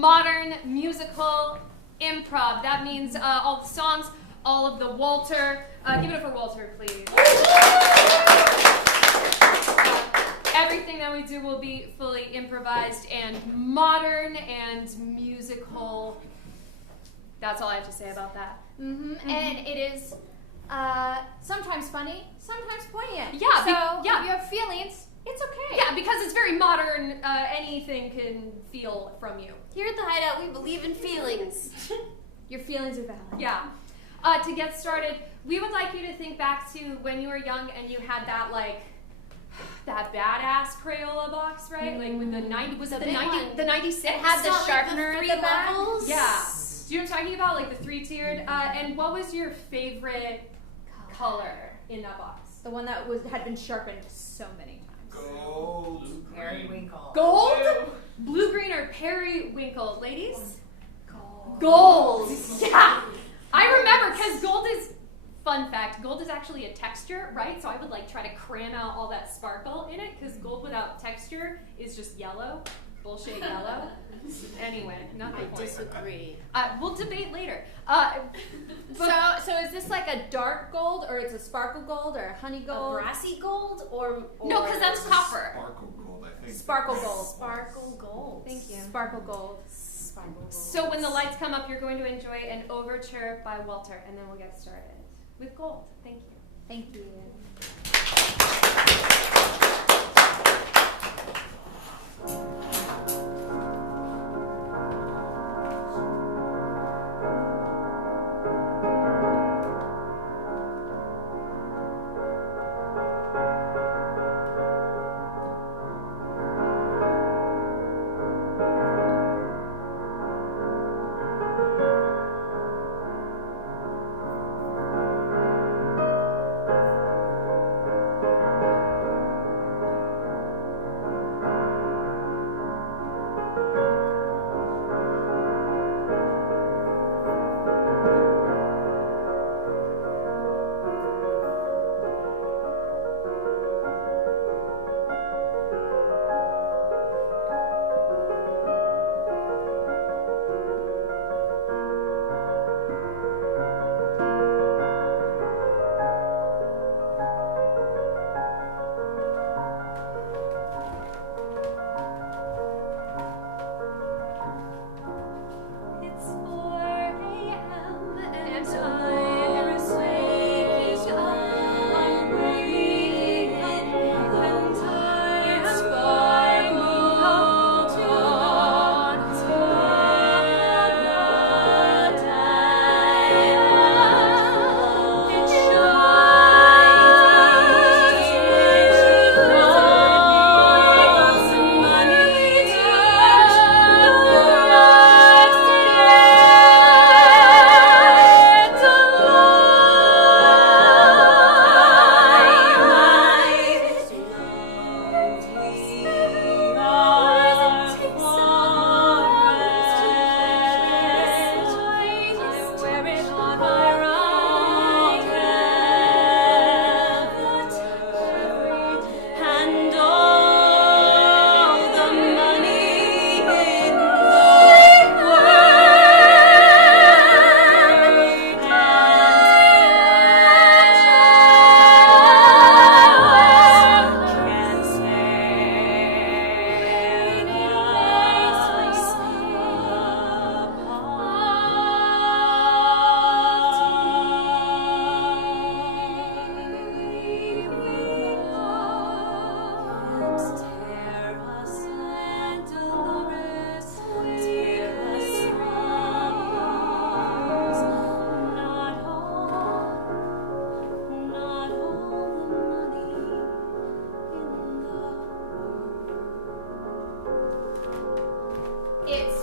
modern musical improv. That means all the songs, all of the Walter. Give it up for Walter, please. Everything that we do will be fully improvised and modern and musical. That's all I have to say about that. And it is sometimes funny, sometimes poignant. Yeah, so if you have feelings, it's okay. Yeah, because it's very modern. Anything can feel from you. Here at the Hideout, we believe in feelings. Your feelings are valid. Yeah. To get started, we would like you to think back to when you were young and you had that that badass Crayola box, right? Like with the 90, was it the 90, the 96? It had the sharpener like the at the back. levels. Yeah. Do you know what I'm talking about? Like the 3-tiered. And what was your favorite color in that box? The one that had been sharpened so many times. Gold. Periwinkle. Gold? Blue, green, or periwinkle? Ladies? Gold. Gold. Yeah. I remember, because gold is, fun fact, gold is actually a texture, right? So I would try to cram out all that sparkle in it, because gold without texture is just yellow. Bullshit yellow. Anyway, not the I point. disagree. We'll debate later. So is this like a dark gold, or it's a sparkle gold, or a honey gold? A brassy gold or No, because that's copper. Sparkle gold, I think. Sparkle gold. Sparkle gold. Thank you. Sparkle gold. Sparkle gold. So when the lights come up, you're going to enjoy an overture by Walter, and then we'll get started with gold. Thank you. Thank you.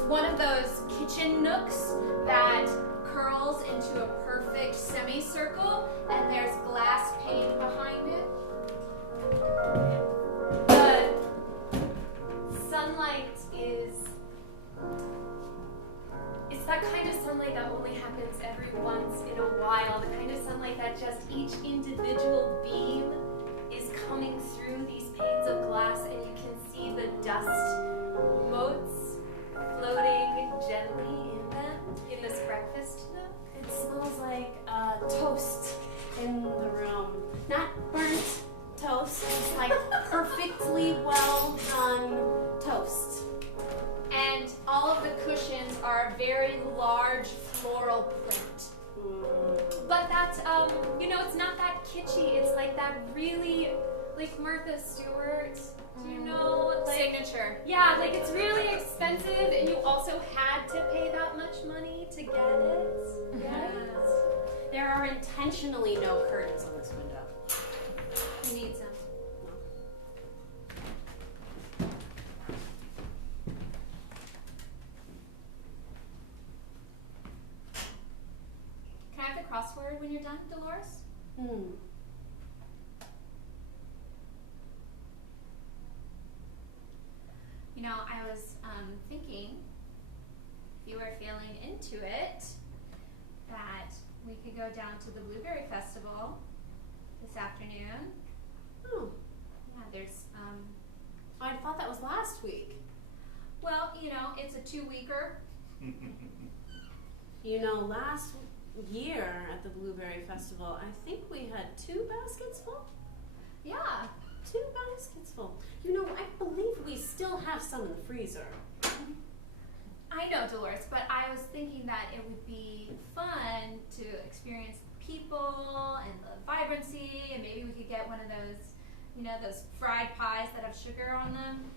One of those kitchen nooks that curls into a perfect semicircle, and there's glass pane behind it. The sunlight it's that kind of sunlight that only happens every once in a while, the kind of sunlight that just each individual beam is coming through these panes of glass, and you can see the dust motes floating really well done toast. And all of the cushions are very large floral print. But that's, it's not that kitschy. It's like that really, like Martha Stewart. Do you know? Like, Signature. yeah, like it's really expensive, and you also had to pay that much money to get it. Right? There are intentionally no curtains on this window. You need some. Can I have the crossword when you're done, Dolores? You know, I was thinking, if you were feeling into it, that we could go down to the Blueberry Festival this afternoon. Oh, Yeah, there's, I thought that was last week. well, it's a 2-weeker. You know, last year at the Blueberry Festival, I think we had 2 baskets full. Yeah. 2 baskets full. You know, I believe we still have some in the freezer. I know, Dolores, but I was thinking that it would be fun to experience the people and the vibrancy, and maybe we could get one of those, those fried pies that have sugar on them.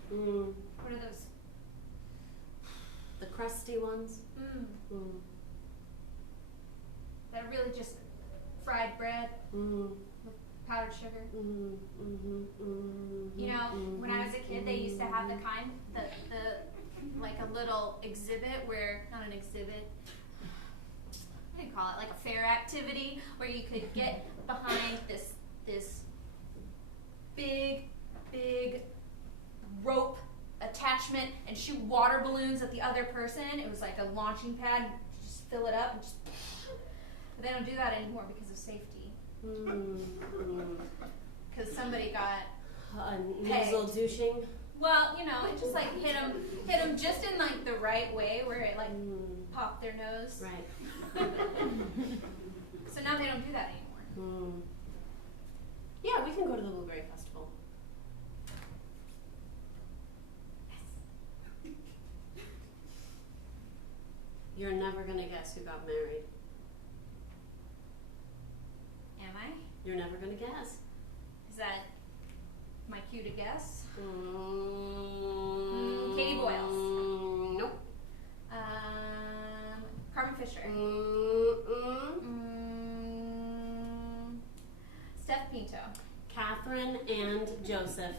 What are those? The crusty ones. That are really just fried bread with powdered sugar. When I was a kid, they used to have the like a little exhibit where, not an exhibit, what do you call it, like a fair activity where you could get behind this big rope attachment and shoot water balloons at the other person. It was like a launching pad. You just fill it up and just. But they don't do that anymore because of safety. Because somebody got Nasal douching. Well, it just like hit them just in like the right way where it like popped their nose. Right. So now they don't do that anymore. Yeah, we can go to the Blueberry Festival. You're never gonna guess who got married. Am I? You're never gonna guess. Is that my cue to guess? Mm, Katie Boyles. Nope. Carmen Fisher. Steph Pinto. Catherine and Joseph.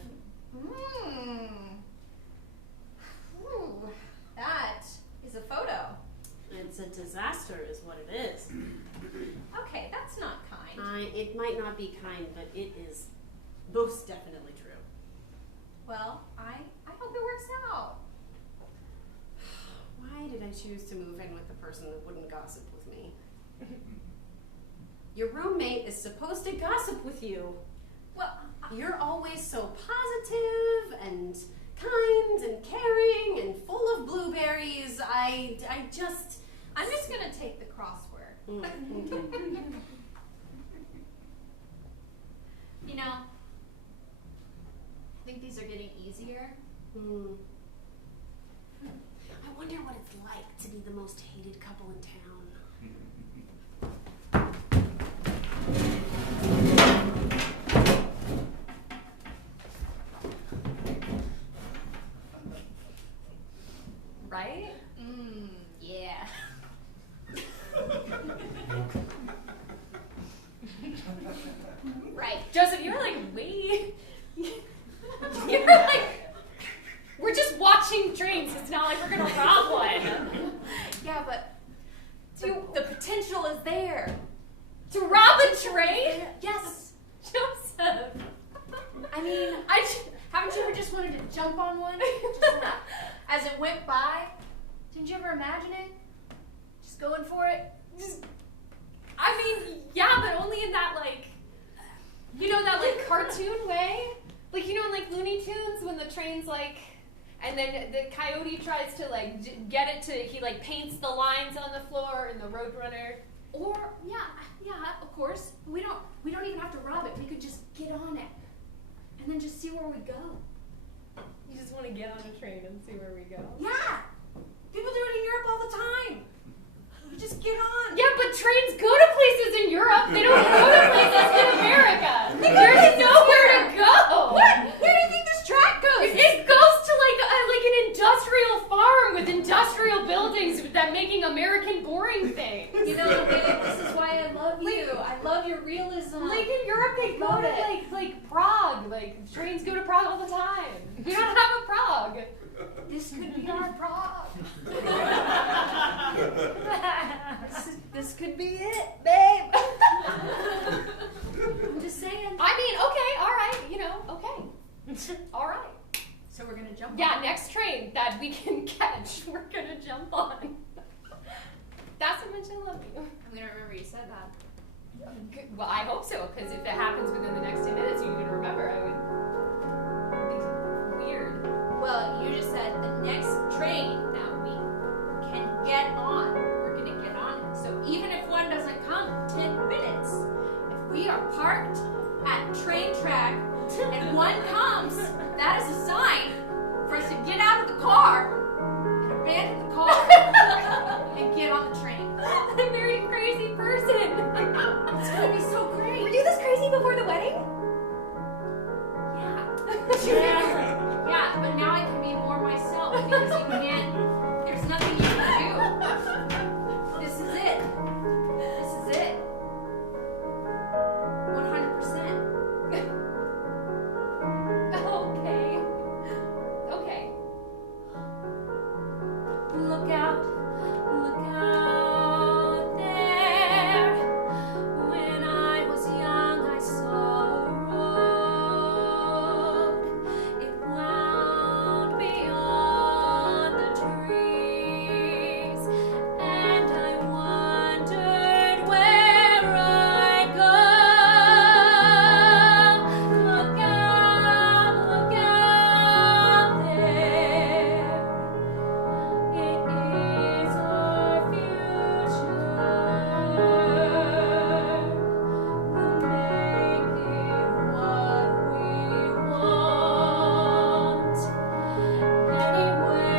That is a photo. It's a disaster is what it is. Okay, that's not kind. It might not be kind, but it is most definitely true. Well, I hope it works out. Why did I choose to move in with the person that wouldn't gossip with me? Your roommate is supposed to gossip with you. Well, You're always so positive and kind and caring and full of blueberries. I'm just gonna take the crossword. Okay. I think these are getting easier. I wonder what it's like to be the most hated couple in town. Right? Yeah. Right. Joseph, you're like way. You're like. We're just watching trains. It's not like we're gonna rob one. Yeah, but the potential is there. To rob a train? Yes. Joseph. I mean, haven't you ever just wanted to jump on one? Just like, as it went by? Didn't you ever imagine it? Just going for it? Yeah, but only in that that cartoon way. Like, in like Looney Tunes when the train's like, and then the coyote tries to get it to, he paints the lines on the floor and the Roadrunner. Or, yeah, of course. We don't even have to rob it. We could just get on it. And then just see where we go. get on a train and see where we go? Yeah. People do it in Europe all the time. You just get on. Yeah, but trains go to places in Europe. They don't go to places in America. There's nowhere to go. What? Where do you think this track goes? It goes to like an industrial farm with industrial buildings that making American boring things. You know, babe, this is why I love you. I love your realism. Like in Europe, they go Love to it. like Prague. Like trains go to Prague all the time. We don't have a Prague. This could be our Prague. This could be it, babe. I'm just saying. I mean, okay, all right, you know, okay, all right. So we're gonna jump. Yeah, on. next train that we can catch, we're gonna jump on. That's how much I love you. I'm gonna remember you said that. Well, I hope so, because if it happens within the next 10 minutes, you're gonna remember. It would be weird. Well, you just said the next train that we can get on, we're gonna get on it. So even if one doesn't come in 10 minutes, if we are parked at train track and one comes, that is a sign for us to get out of the car and abandon the car and get on the train. I'm a very crazy person. It's gonna be so great. We do this crazy before the wedding? Yeah. Yeah, but now I can be more myself because you can't, there's nothing you can do. This is it. This is it. 100%. Okay. Okay. Look out there. When I was young, I saw a road. It wound beyond the trees, and I wondered where I'd go. Look out there. It is our future. We'll make it what we want. Anywhere.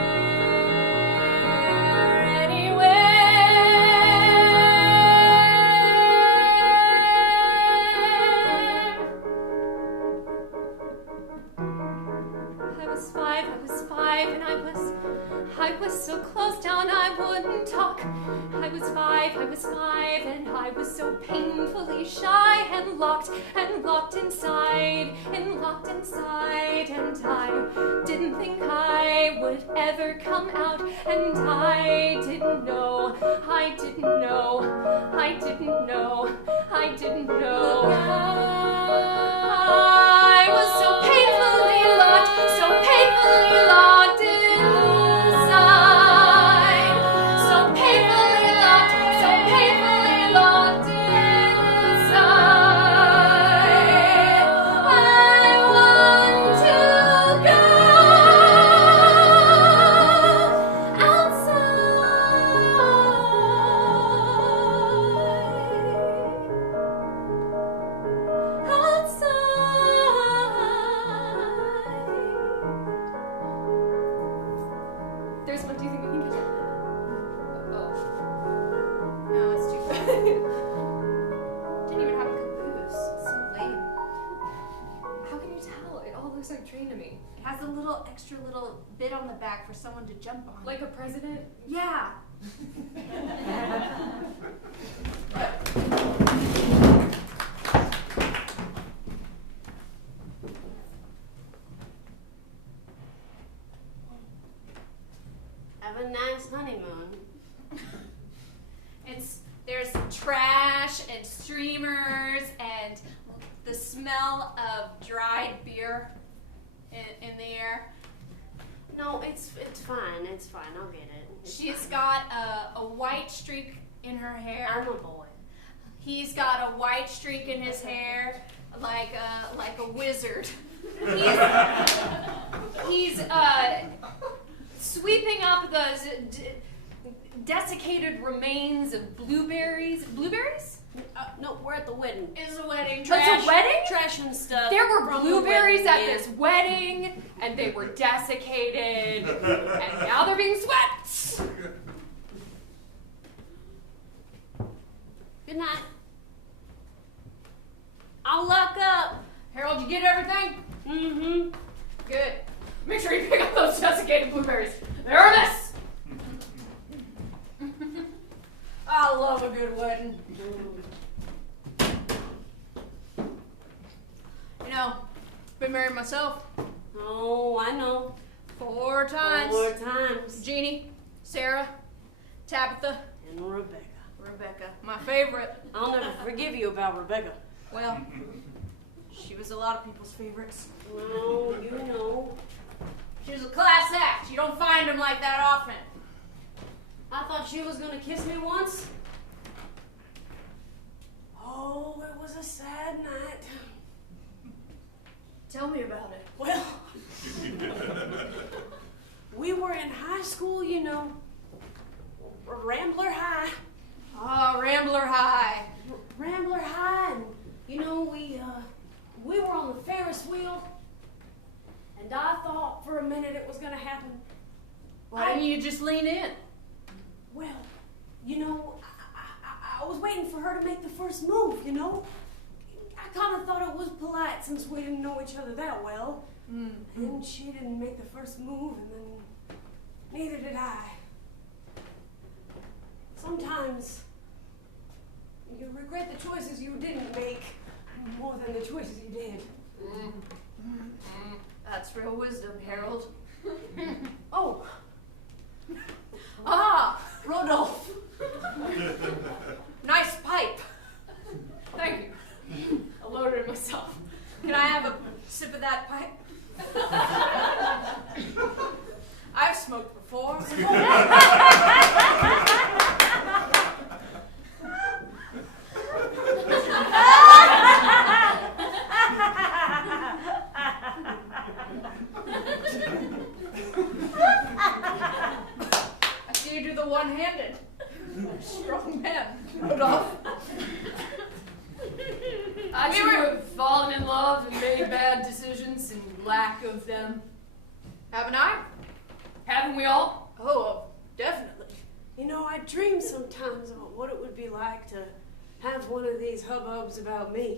I was five, and I was so close down I wouldn't talk. I was five, and I was so painfully shy and locked inside, and I didn't think I would ever come out, and I didn't know. I was so painfully locked inside. So painfully locked inside. I want to go outside. There's one. Do you think we can get? Oh. No, it's too bad. Didn't even have a caboose. So lame. How can you tell? It all looks like train to me. It has a little extra little bit on the back for someone to jump on. Like a president. Yeah. Have a nice honeymoon. There's trash and streamers and the smell of dried beer in the air. No, it's fine. It's fine. I'll get it. It's She's fine. got a white streak in her hair. I'm a boy. He's got a white streak in his hair, like a wizard. He's sweeping up the desiccated remains of blueberries. Blueberries? No, we're at the wedding. It's a wedding. It's a wedding? Trash and stuff. There were from the blueberries wedding, at yeah. this wedding, and they were desiccated, and now they're being swept. Good night. I'll lock up. Harold, you get everything? Mm-hmm. Good. Make sure you pick up those desiccated blueberries. They're a mess. I love a good wedding. You know, been married myself Oh, I know. 4 times. 4 times. Jeannie, Sarah, Tabitha, And Rebecca. Rebecca. My favorite. I'll never forgive you about Rebecca. Well, she was a lot of people's favorites. Well, you know. She was a class act. You don't find them like that often. I thought she was gonna kiss me once. Oh, it was a sad night. Tell me about it. Well, we were in high school, you know. Rambler High. Ah, Rambler High. Rambler High, and you know, we were on the Ferris wheel, and I thought for a minute it was gonna happen. Why didn't you just lean in? Well, you know, I was waiting for her to make the first move, you know. I kind of thought it was polite since we didn't know each other that well. And she didn't make the first move, and then neither did I. Sometimes you regret the choices you didn't make more than the choices you did. That's real wisdom, Harold. Oh, Ah, Rodolphe. Nice pipe. Thank you. I loaded it myself. Can I have a sip of that pipe? I've smoked before. I see you do the one-handed. Strong man, Rodolphe. I too have fallen in love and made bad decisions in lack of them. Haven't I? Haven't we all? Oh, definitely. you know, I dream sometimes about what it would be like to have one of these hubbubs about me.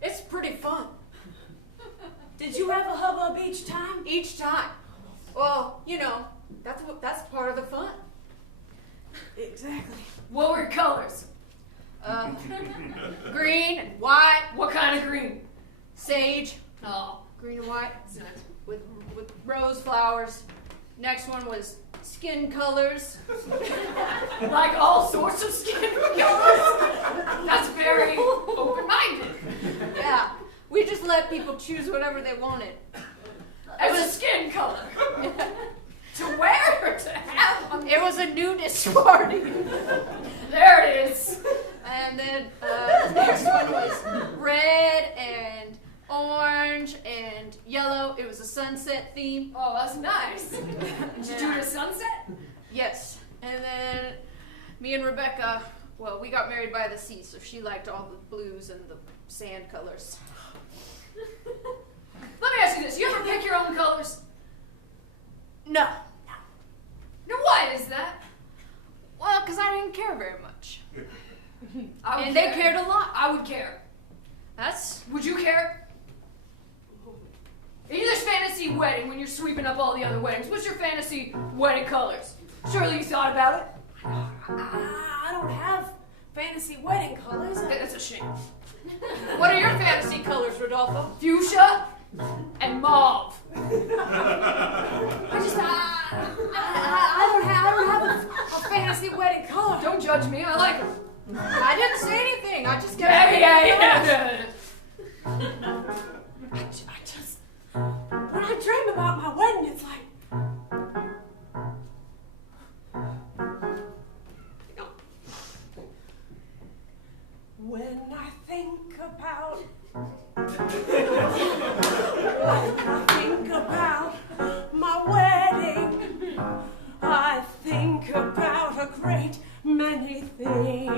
It's pretty fun. Did you have a hubbub each time? Each time. Well, you know, that's part of the fun. Exactly. What were your colors? Green and white, What kind of green? sage, Oh, green and white, with rose flowers. Next one was skin colors. like all sorts of skin colors? That's very open-minded. Yeah, we just let people choose whatever they wanted. As a skin color. To wear or to have? It was a nudist party. There it is. And then next one was red and orange and yellow. It was a sunset theme. Oh, that's nice. Did you do it at sunset? Yes. And then me and Rebecca, well, we got married by the sea, so she liked all the blues and the sand colors. Let me ask you this. You ever pick your own colors? No. Now, why is that? Well, because I didn't care very much. I would And care. they cared a lot. I would care. Would you care? In this fantasy wedding, when you're sweeping up all the other weddings, what's your fantasy wedding colors? Surely you thought about it? I don't have fantasy wedding colors. That's a shame. What are your fantasy colors, Rodolfo? Fuchsia and mauve. I don't have a fantasy wedding color. Don't judge me. I like them. I didn't say anything. I just kept Yeah. I just, when I dream about my wedding, it's like, when I think about my wedding, I think about a great many things.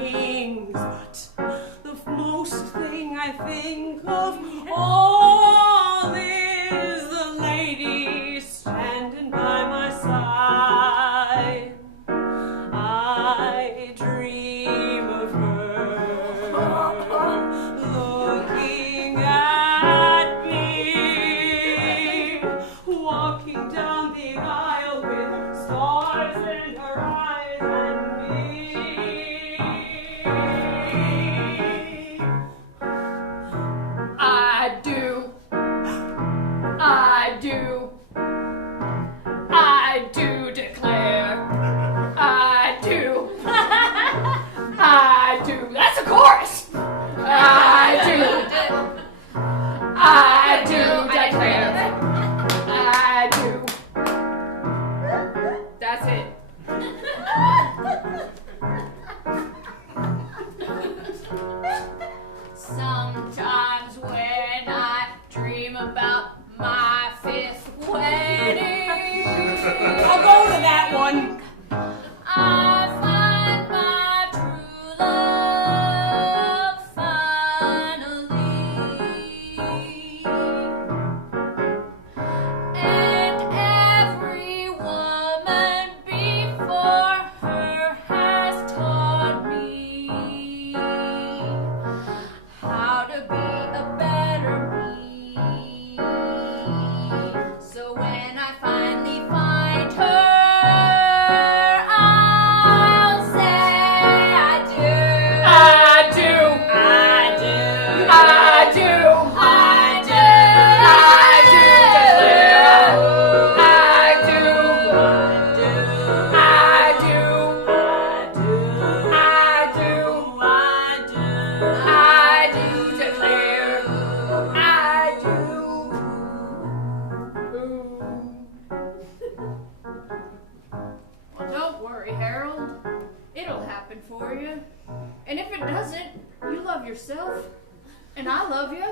I love you.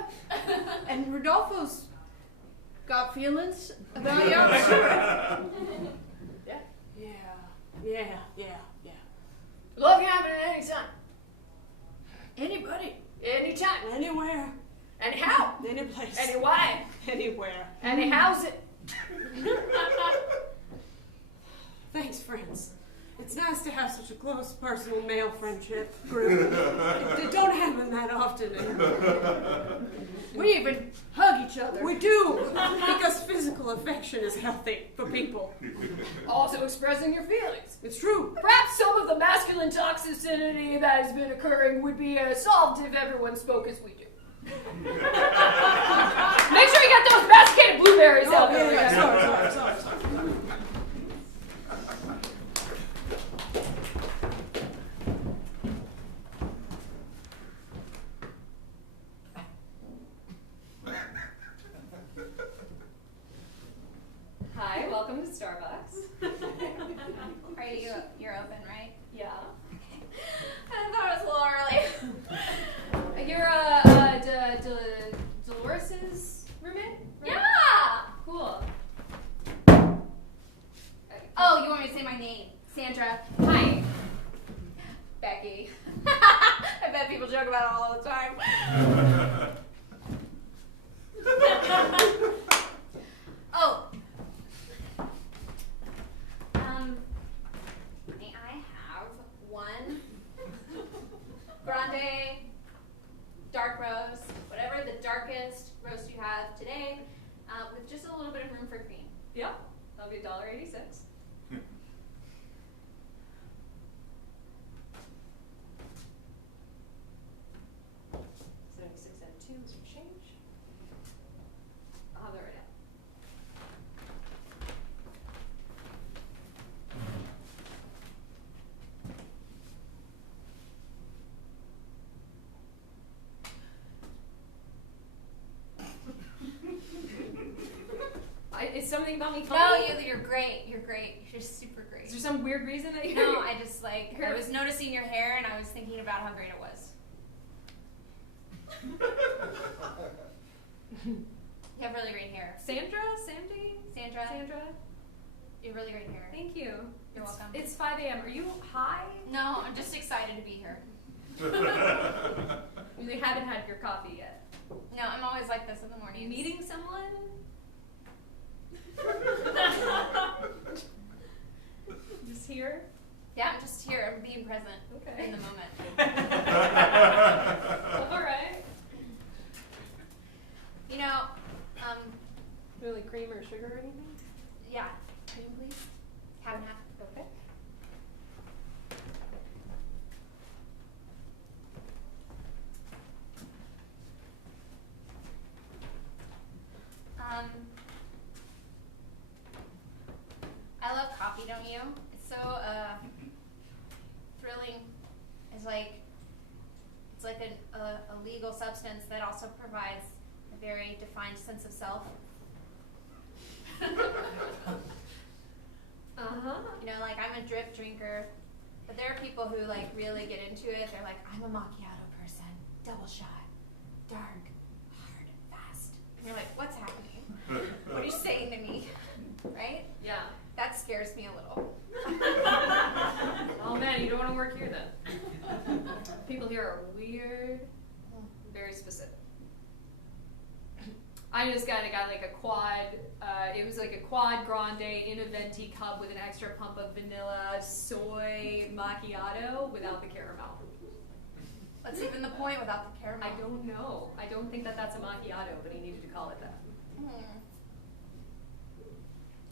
And Rodolfo's got feelings about you, I'm sure. Yeah. Love you happen at any time. Anybody. Anytime. Anywhere. Anyhow. Any place. Anyway. Anywhere. Anyhow's it? Thanks, friends. It's nice to have such a close personal male friendship group. It don't happen that often. We even hug each other. We do, because physical affection is healthy for people. Also expressing your feelings. It's true. Perhaps some of the masculine toxicity that has been occurring would be solved if everyone spoke as we do. Make sure you got those masticated blueberries out there. Yeah, sorry. Hi, welcome to Starbucks. You're open, right? Yeah. I thought it was a little early. You're Dolores's roommate? Right? Yeah! Cool. Oh, you want me to say my name? Sandra. Hi. Becky. I bet people joke about it all the time. Oh. May I have one grande dark roast, whatever the darkest roast you have today, with just a little bit of room for cream. Yeah, that'll be $1.86. 76 and 2 is your change. I'll have that right now. Is something about me funny? No, you're great. You're great. You're super great. Is there some weird reason that you? No, I just I was noticing your hair and I was thinking about how great it was. You have really great hair. Sandra? Sandy? Sandra, Sandra? you have really great hair. Thank you. You're welcome. It's 5 a.m. Are you high? No, I'm just excited to be here. You haven't had your coffee yet. No, I'm always like this in the Are morning. you meeting someone? Just here? Yeah, I'm just here. I'm being present Okay. in the moment. All right. You know, Really cream or sugar or anything? yeah. Cream, please. Half and half. Okay. I love coffee, don't you? It's so thrilling. It's like a legal substance that also provides a very defined sense of self. You know, like I'm a drip drinker, but there are people who like really get into it. They're like, I'm a macchiato person, double shot, dark, hard, fast. And you're like, what's happening? What are you saying to me? Right? Yeah. That scares me a little. Oh man, you don't want to work here then. People here are weird, very specific. I just got like a quad, it was like a quad grande in a venti cup with an extra pump of vanilla soy macchiato without the caramel. What's even the point without the caramel? I don't know. I don't think that that's a macchiato, but he needed to call it that.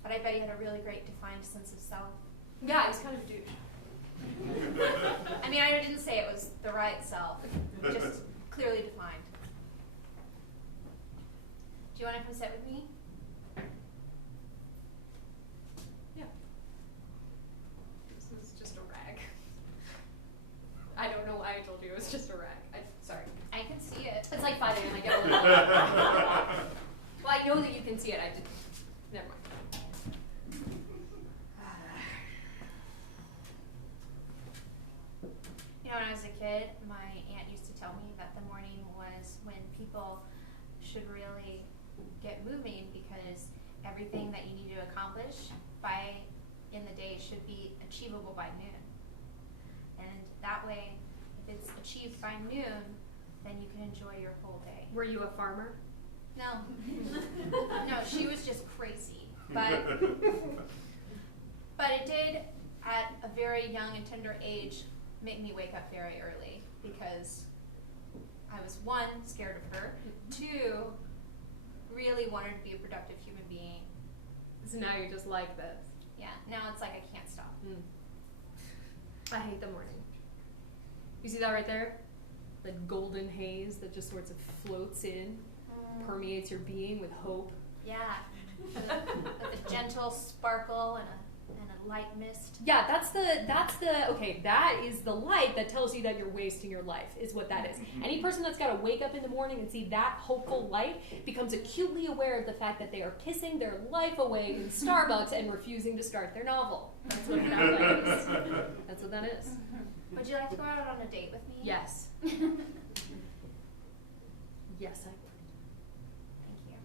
But I bet you had a really great defined sense of self. Yeah, he's kind of a douche. I mean, I didn't say it was the right self, just clearly defined. Do you want to come sit with me? Yeah. This is just a rag. I don't know why I told you it was just a rag. Sorry. I can see it. It's like 5 a.m. I get a little. Well, I know that you can see it. I just. Never mind. You know, when I was a kid, my aunt used to tell me that the morning was when people accomplish in the day should be achievable by noon. And that way, if it's achieved by noon, then you can enjoy your whole day. Were you a farmer? No. No, she was just crazy. But it did, at a very young and tender age, make me wake up very early because I was, one, scared of her, two, really wanted to be a productive human being. So now you're just like this. Yeah, now it's like I can't stop. I hate the morning. You see that right there? That golden haze that just sort of floats in, permeates your being with hope. Yeah, with a gentle sparkle and a light mist. Yeah, that's okay, that is the light that tells you that you're wasting your life, is what that is. Any person that's got to wake up in the morning and see that hopeful light becomes acutely aware of the fact that they are pissing their life away in Starbucks and refusing to start their novel. That's what that light is. That's what that is. Would you like to go out on a date with me? Yes. Yes, I would. Thank you.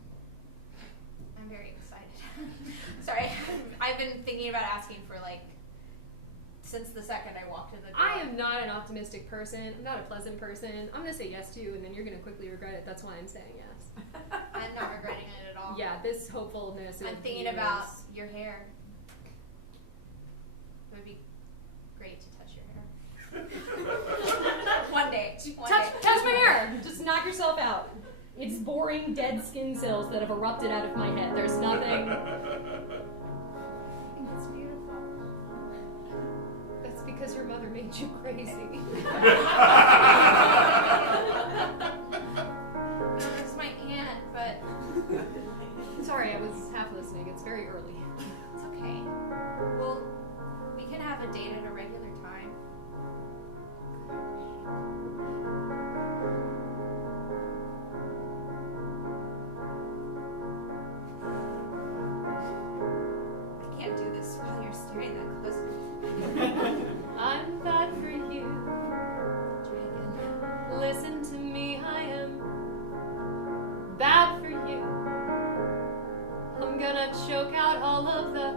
I'm very excited. Sorry, I've been thinking about asking for since the second I walked in the door. I am not an optimistic person. I'm not a pleasant person. I'm going to say yes to you, and then you're going to quickly regret it. That's why I'm saying yes. I'm not regretting it at all. Yeah, this hopefulness. I'm thinking about your hair. It would be great to touch your hair. One day. Touch my hair. Just knock yourself out. It's boring, dead skin cells that have erupted out of my head. There's nothing. It's beautiful. That's because your mother made you crazy. It's my aunt, but Sorry, I was half listening. It's very early. it's okay. Well, we can have a date at a regular time. I can't do this while you're staring that close. I'm bad for you. Listen to me, I am bad for you. I'm gonna choke out all of the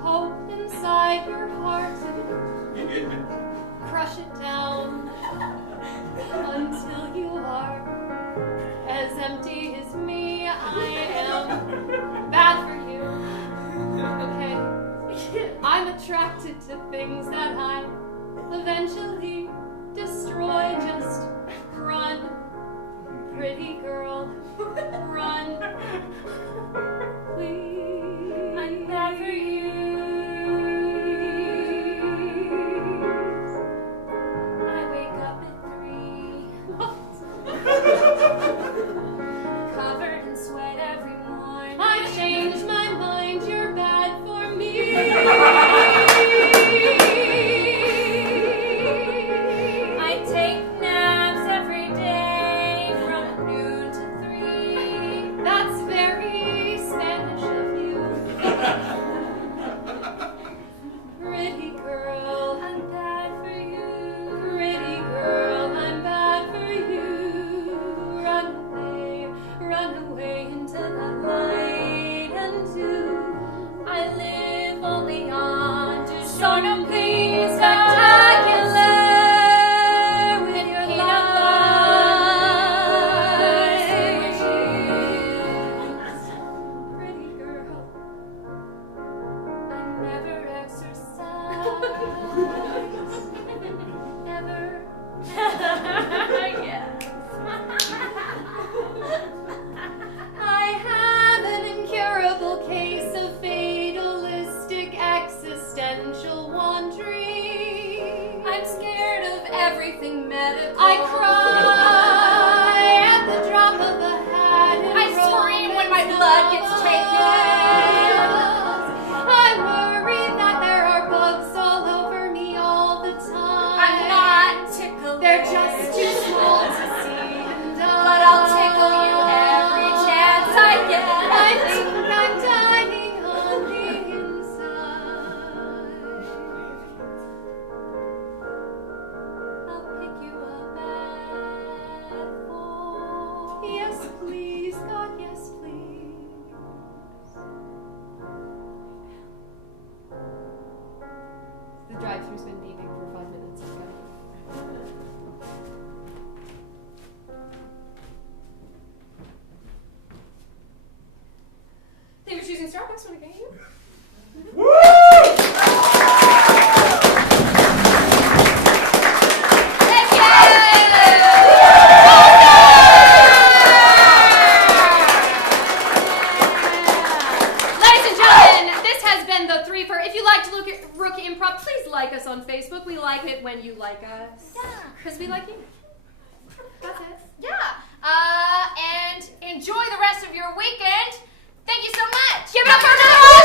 hope inside your heart and crush it down until you are as empty as me. I am bad for you. Okay? I'm attracted to things that I eventually destroy. Just run, pretty girl, run, please. I'm bad for you. I wake up at 3. Covered in sweat every morning. I changed my mind, you're bad for me. I take naps every day from noon to 3. That's very Spanish of you. Pretty girl, I'm bad for you. Pretty girl, I'm bad for you. Run away into the light and do. I live only on Shornum Green Spectacular with your lies. Pretty girl, I never exercise. Never. Yes. I have an incurable case of fatalistic existential phone's been beeping for 5 minutes. Okay. Thank you for choosing Starbucks. Want to thank you? Thank you! Ladies and gentlemen, this has been the Threefer. If you like to look at Rook Improv, please like us on Facebook. We like it when you like us. Yeah. Because we like you. That's it. Yeah. And enjoy the rest of your weekend. Thank you so much. Give it up for another